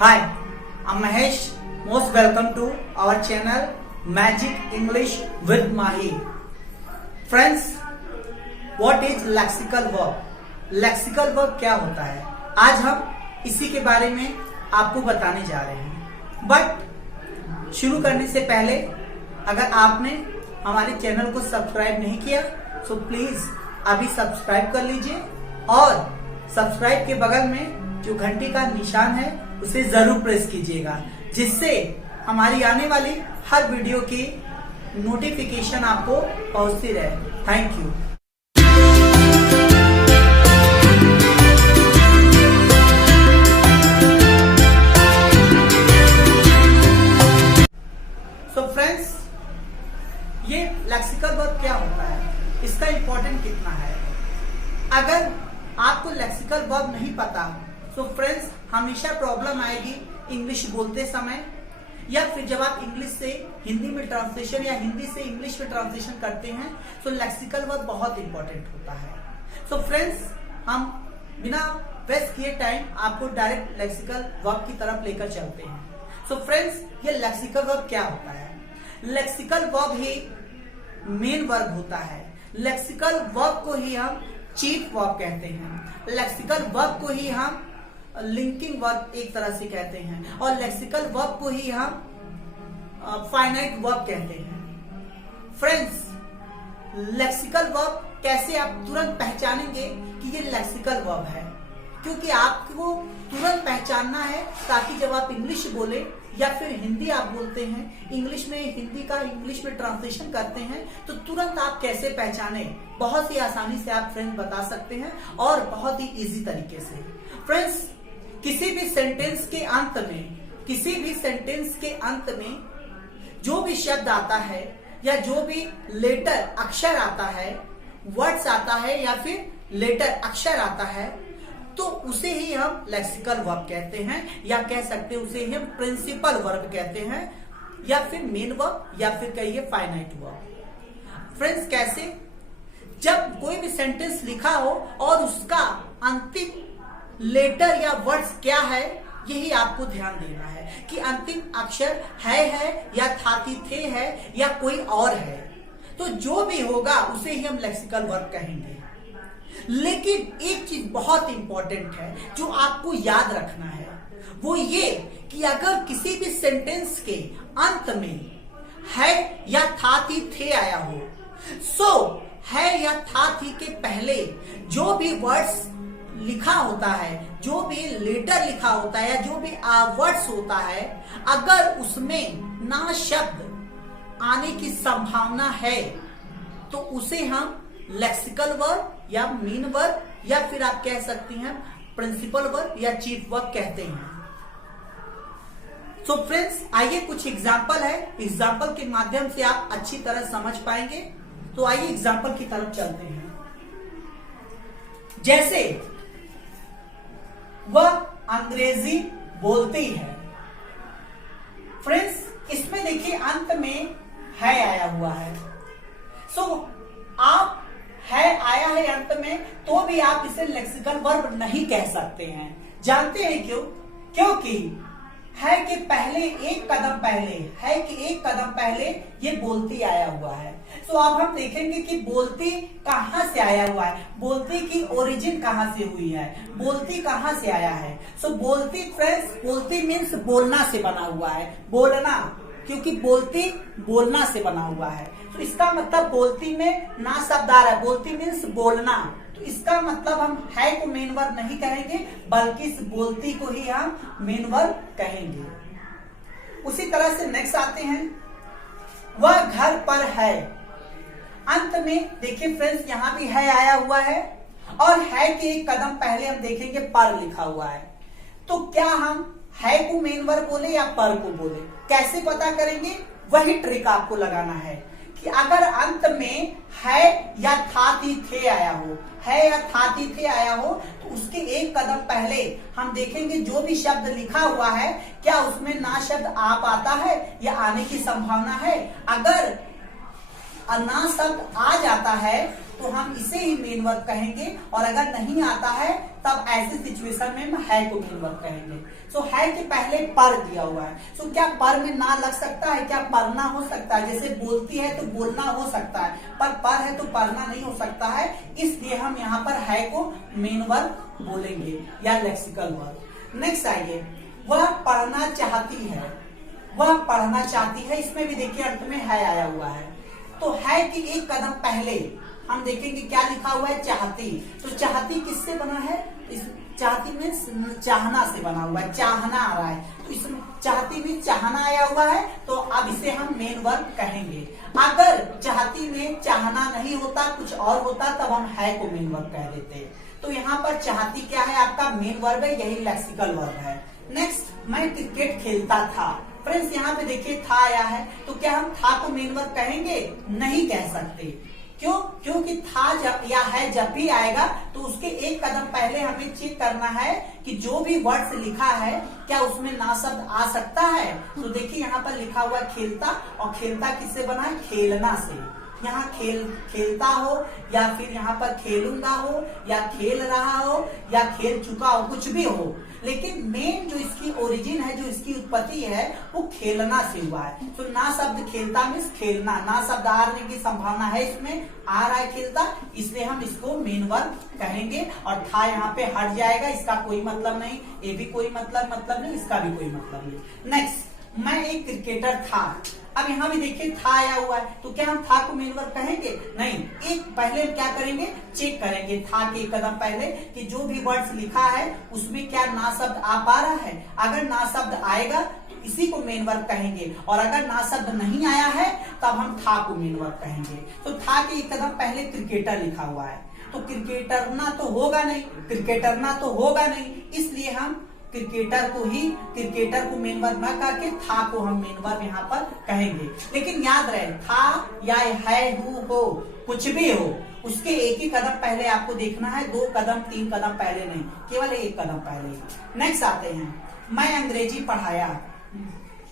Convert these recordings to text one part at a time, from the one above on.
Hi, I'm Mahesh. Most welcome to our channel Magic English with Mahi. Friends, what is lexical verb? Lexical verb क्या होता है? आज हम इसी के बारे में आपको बताने जा रहे हैं। बट शुरू करने से पहले अगर आपने हमारे चैनल को सब्सक्राइब नहीं किया तो प्लीज अभी सब्सक्राइब कर लीजिए और सब्सक्राइब के बगल में जो घंटी का निशान है उसे जरूर प्रेस कीजिएगा, जिससे हमारी आने वाली हर वीडियो की नोटिफिकेशन आपको पहुंचती रहे। Thank you. सो फ्रेंड्स, ये लेक्सिकल वर्ब क्या होता है, इसका इंपॉर्टेंट कितना है? अगर आपको लेक्सिकल वर्ब नहीं पता तो फ्रेंड्स हमेशा प्रॉब्लम आएगी इंग्लिश बोलते समय, या फिर जब आप इंग्लिश से हिंदी में ट्रांसलेशन या हिंदी से इंग्लिश में ट्रांसलेशन करते हैं तो लेक्सिकल वर्ब बहुत इंपॉर्टेंट होता है। सो फ्रेंड्स, हम बिना वेस्ट किए टाइम आपको डायरेक्ट लेक्सिकल वर्ब की तरफ लेकर चलते हैं। सो फ्रेंड्स, ये लेक्सिकल वर्ब क्या होता है? लेक्सिकल वर्ब ही मेन वर्ब होता है। लेक्सिकल वर्ब को ही हम चीफ वर्ब कहते हैं। लेक्सिकल वर्ब को ही हम लिंकिंग वर्ब एक तरह से कहते हैं, और लेक्सिकल वर्ब को ही हम फाइनाइट वर्ब कहते हैं। फ्रेंड्स, लेक्सिकल वर्ब कैसे आप तुरंत पहचानेंगे कि ये लेक्सिकल वर्ब है? क्योंकि आपको तुरंत पहचानना है ताकि जब आप इंग्लिश बोले या फिर हिंदी आप बोलते हैं, इंग्लिश में हिंदी का इंग्लिश में ट्रांसलेशन करते हैं, तो तुरंत आप कैसे पहचाने? बहुत ही आसानी से आप फ्रेंड्स बता सकते हैं और बहुत ही इजी तरीके से। फ्रेंड्स, किसी भी सेंटेंस के अंत में जो भी शब्द आता है या जो भी लेटर अक्षर आता है, वर्ड्स आता है या फिर लेटर अक्षर आता है, तो उसे ही हम लेक्सिकल वर्ब कहते हैं, या कह सकते हैं उसे ही हम प्रिंसिपल वर्ब कहते हैं, या फिर मेन वर्ब, या फिर कहिए फाइनाइट वर्ब। फ्रेंड्स, कैसे? जब कोई भी सेंटेंस लिखा हो और उसका अंतिम लेटर या वर्ड्स क्या है, यही आपको ध्यान देना है कि अंतिम अक्षर है या थाती थे है या कोई और है। तो जो भी होगा उसे ही हम लेक्सिकल वर्ब कहेंगे। लेकिन एक चीज बहुत इंपॉर्टेंट है जो आपको याद रखना है, वो ये कि अगर किसी भी सेंटेंस के अंत में है या थाती थे आया हो, सो है या थाती के पहले जो भी वर्ड्स लिखा होता है, जो भी लेटर लिखा होता है या जो भी वर्ड्स होता है, अगर उसमें ना शब्द आने की संभावना है तो उसे हम लेक्सिकल वर्ब या मेन वर्ब या फिर आप कह सकती हैं प्रिंसिपल वर्ब या चीफ वर्ब कहते हैं। सो फ्रेंड्स, आइए कुछ एग्जाम्पल है, एग्जाम्पल के माध्यम से आप अच्छी तरह समझ पाएंगे। तो आइए एग्जाम्पल की तरफ चलते हैं। जैसे वह अंग्रेजी बोलती है। फ्रेंड्स, इसमें देखिए अंत में है आया हुआ है। सो आप है आया है अंत में तो भी आप इसे लेक्सिकल वर्ब नहीं कह सकते हैं। जानते हैं क्यों? क्योंकि है के पहले एक कदम पहले, है कि एक कदम पहले ये बोलती आया हुआ है। तो अब हम देखेंगे कि बोलती कहां से आया हुआ है, बोलती की ओरिजिन कहां से हुई है, बोलती कहां से आया है। सो बोलती फ्रेंड्स, बोलती मीन्स बोलना से बना हुआ है, बोलना, क्योंकि बोलती बोलना से बना हुआ है। तो इसका मतलब बोलती में ना शब्द आ रहा है, बोलती मीन्स बोलना, तो इसका मतलब हम है को मेन वर्ब नहीं कहेंगे बल्कि इस बोलती को ही हम मेन वर्ब कहेंगे। उसी तरह से नेक्स्ट आते हैं, वह घर पर है। अंत में देखिए फ्रेंड्स, यहां भी है आया हुआ है और है के एक कदम पहले हम देखेंगे पर लिखा हुआ है। तो क्या हम है को मेन वर्ब बोले या पर को बोले? कैसे पता करेंगे? वही ट्रिक आपको लगाना है कि अगर अंत में है या थाती थे आया हो, है या थाती थे आया हो, तो उसके एक कदम पहले हम देखेंगे जो भी शब्द लिखा हुआ है क्या उसमें ना शब्द आप आता है या आने की संभावना है। अगर ना शब्द आ जाता है तो हम इसे ही मेन वर्ब कहेंगे, और अगर नहीं आता है तब ऐसे सिचुएशन में हम है को मेन वर्ब कहेंगे। सो है के पहले पर दिया हुआ है। सो क्या पर में ना लग सकता है? क्या पढ़ना हो सकता है? जैसे बोलती है तो बोलना हो सकता है, पर है तो पढ़ना नहीं हो सकता है, इसलिए हम यहाँ पर है को मेन वर्ब बोलेंगे या लेक्सिकल वर्ब। नेक्स्ट आइए, वह पढ़ना चाहती है। वह पढ़ना चाहती है, इसमें भी देखिए अंत में है आया हुआ है। तो है कि एक कदम पहले हम देखेंगे क्या लिखा हुआ है, चाहती। तो चाहती किससे बना है? इस चाहती में चाहना से बना हुआ है, चाहना आ रहा है, तो इसमें चाहती में चाहना आया हुआ है, तो अब इसे हम मेन वर्ब कहेंगे। अगर चाहती में चाहना नहीं होता, कुछ और होता, तब हम है को मेन वर्ब कह देते। तो यहाँ पर चाहती क्या है? आपका मेन वर्ब है, यही लेक्सिकल वर्ब है। नेक्स्ट, मैं क्रिकेट खेलता था। फ्रेंड्स यहाँ पे देखिए था आया है, तो क्या हम था को मेन वर्ब कहेंगे? नहीं कह सकते। क्यों? क्योंकि था जब या है जब भी आएगा तो उसके एक कदम पहले हमें चेक करना है कि जो भी वर्ड्स लिखा है क्या उसमें ना शब्द आ सकता है। तो देखिए यहाँ पर लिखा हुआ खेलता, और खेलता किससे बना है? खेलना से। यहाँ खेलता हो, या फिर यहाँ पर खेलूंगा हो, या खेल रहा हो, या खेल चुका हो, कुछ भी हो, लेकिन मेन जो इसकी ओरिजिन है, जो इसकी उत्पत्ति है, वो खेलना से हुआ है। तो ना शब्द खेलता मीन्स खेलना, ना शब्द आने की संभावना है, इसमें आ रहा है खेलता, इसलिए हम इसको मेन वर्ब कहेंगे। और था यहाँ पे हट जाएगा, इसका कोई मतलब नहीं, ये भी कोई मतलब नहीं, इसका भी कोई मतलब नहीं। नेक्स्ट, मैं एक क्रिकेटर था। अब यहाँ भी देखिए था आया हुआ है, तो क्या हम था को मेन वर्ब कहेंगे? नहीं। एक पहले क्या करेंगे? चेक करेंगे था के एक कदम पहले कि जो भी वर्ड्स लिखा है उसमें क्या ना शब्द आ पा रहा है। अगर ना शब्द आएगा तो इसी को मेन वर्ब कहेंगे, और अगर ना शब्द नहीं आया है तब हम था को मेन वर्ब कहेंगे। तो था के एक कदम पहले क्रिकेटर लिखा हुआ है, तो क्रिकेटर ना तो होगा नहीं, इसलिए हम क्रिकेटर को मेन वर्ब ना करके था को हम मेन वर्ब यहाँ पर कहेंगे। लेकिन याद रहे, था या है, हो, कुछ भी हो, उसके एक ही कदम पहले आपको देखना है, 2 कदम 3 कदम पहले नहीं, केवल 1 कदम पहले। नेक्स्ट आते हैं, मैं अंग्रेजी पढ़ाया।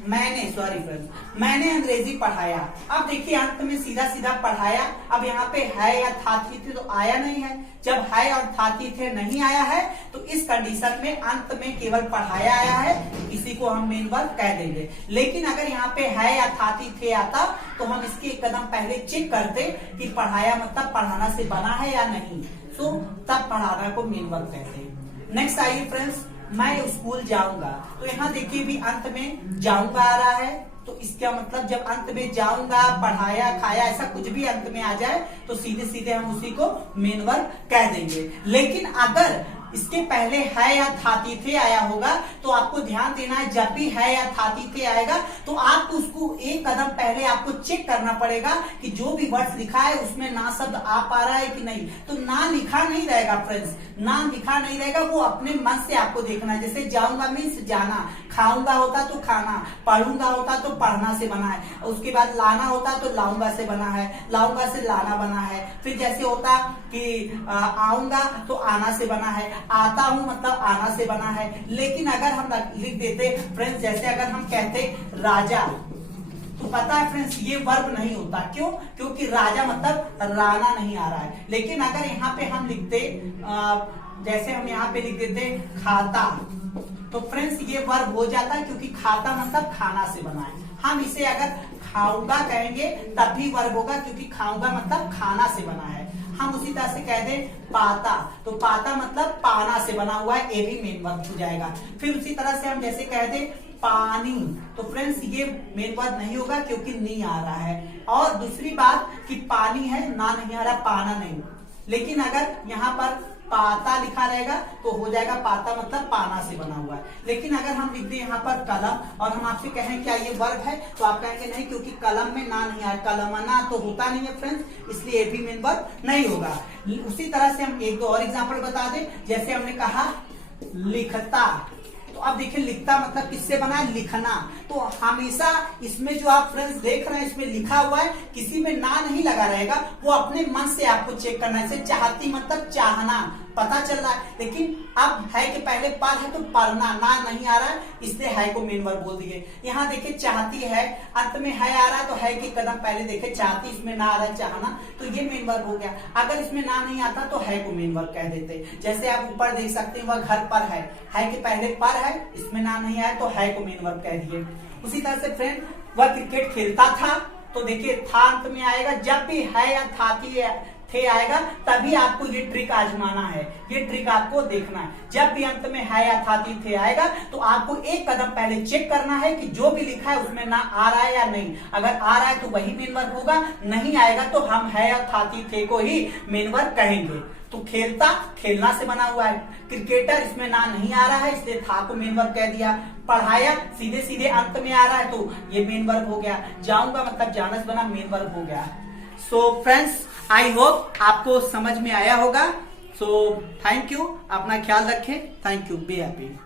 मैंने अंग्रेजी पढ़ाया। अब देखिए अंत में सीधा पढ़ाया। अब यहाँ पे है या था थी थे तो आया नहीं है। जब है और था थी थे नहीं आया है तो इस कंडीशन में अंत में केवल पढ़ाया आया है, इसी को हम मेन वर्ब कह देंगे। लेकिन अगर यहाँ पे है या था थी थे आता तो हम इसके एक कदम पहले चेक करते कि पढ़ाया मतलब पढ़ाना से बना है या नहीं, तो तब पढ़ाना को मेन वर्ब कहते हैं। नेक्स्ट आइए फ्रेंड्स, मैं स्कूल जाऊंगा। तो यहाँ देखिए भी अंत में जाऊंगा आ रहा है, तो इसका मतलब जब अंत में जाऊंगा, पढ़ाया, खाया, ऐसा कुछ भी अंत में आ जाए तो सीधे हम उसी को मेन वर्ब कह देंगे। लेकिन अगर इसके पहले है या था थी थे आया होगा तो आपको ध्यान देना है, जब भी है या था थी थे आएगा तो आपको उसको एक कदम पहले आपको चेक करना पड़ेगा कि जो भी वर्ड्स लिखा है उसमें ना शब्द आ पा रहा है कि नहीं। तो ना लिखा नहीं रहेगा फ्रेंड्स, ना लिखा नहीं रहेगा, वो अपने मन से आपको देखना है। जैसे जाऊंगा मीन्स जाना, खाऊंगा होता तो खाना, पढ़ूंगा होता तो पढ़ना से बना है, उसके बाद लाना होता तो लाऊंगा से बना है, लाऊंगा से लाना बना है। फिर जैसे होता कि आऊंगा तो आना से बना है, आता हूं मतलब आना से बना है। लेकिन अगर हम लिख देते फ्रेंड्स, जैसे अगर हम कहते राजा, तो पता है फ्रेंड्स ये वर्ब नहीं होता। क्यों? क्योंकि राजा मतलब राना नहीं आ रहा है। लेकिन अगर यहाँ पे हम लिखते जैसे हम यहाँ पे लिख देते खाता, तो फ्रेंड्स ये वर्ब हो जाता है, क्योंकि खाता मतलब खाना से बना है। हम इसे अगर खाऊंगा कहेंगे तब भी वर्ब होगा, क्योंकि खाऊंगा मतलब खाना से बना है। हम उसी तरह से कह दें पाता, तो पाता मतलब पाना से बना हुआ है, ये भी मेन वर्ब हो जाएगा। फिर उसी तरह से हम जैसे कह दें पानी, तो फ्रेंड्स ये मेन वर्ब नहीं होगा क्योंकि नहीं आ रहा है। और दूसरी बात कि पानी है, ना नहीं आ रहा, पाना नहीं। लेकिन अगर यहाँ पर पाता लिखा रहेगा तो हो जाएगा पाता मतलब पाना से बना हुआ है। लेकिन अगर हम लिख दें यहाँ पर कलम और हम आपसे कहें क्या ये वर्ब है, तो आप कहेंगे नहीं, क्योंकि कलम में ना नहीं आया, कलमना तो होता नहीं है फ्रेंड्स, इसलिए ये भी मेन वर्ब नहीं होगा। उसी तरह से हम 1-2 और एग्जाम्पल बता दें। जैसे हमने कहा लिखता, तो अब देखिए लिखता मतलब किससे बना है? लिखना। तो हमेशा इसमें जो आप फ्रेंड्स देख रहे हैं इसमें लिखा हुआ है, किसी में ना नहीं लगा रहेगा, वो अपने मन से आपको चेक करना है। जैसे चाहती मतलब चाहना, पता चल रहा है। लेकिन अब है के पहले पर है तो पढ़ना ना नहीं आ रहा है, इसलिए है को मेन वर्ब बोल दिए। यहाँ देखिए चाहती है, अंत में है आ रहा है तो है के कदम पहले देखे, चाहती इसमें ना आ रहा है चाहना, तो ये मेन वर्ब हो गया। अगर इसमें ना नहीं आता तो है को मेन वर्ब कह देते। जैसे आप ऊपर देख सकते हैं वह घर पर है के पहले पर है, इसमें ना नहीं आया तो है को मेन वर्ब कह दिए। उसी तरह से फ्रेंड वह क्रिकेट खेलता था, तो देखिए था अंत में आएगा। जब भी है या थे आएगा तभी आपको ये ट्रिक आजमाना है, ये ट्रिक आपको देखना है। जब भी अंत में है या थे आएगा तो आपको एक कदम पहले चेक करना है कि जो भी लिखा है उसमें ना आ रहा है या नहीं। अगर आ रहा है तो वही मेन वर्ब होगा, नहीं आएगा तो हम है या थे को ही मेन वर्ब कहेंगे। तो खेलता खेलना से बना हुआ है, क्रिकेटर इसमें ना नहीं आ रहा है इसलिए था को मेन वर्ब कह दिया। पढ़ाया सीधे सीधे अंत में आ रहा है तो ये मेन वर्ब हो गया। जाऊंगा मतलब जाना से बना मेन वर्ब हो गया। सो फ्रेंड्स, आई होप आपको समझ में आया होगा। सो थैंक यू, अपना ख्याल रखें। Thank you, be happy.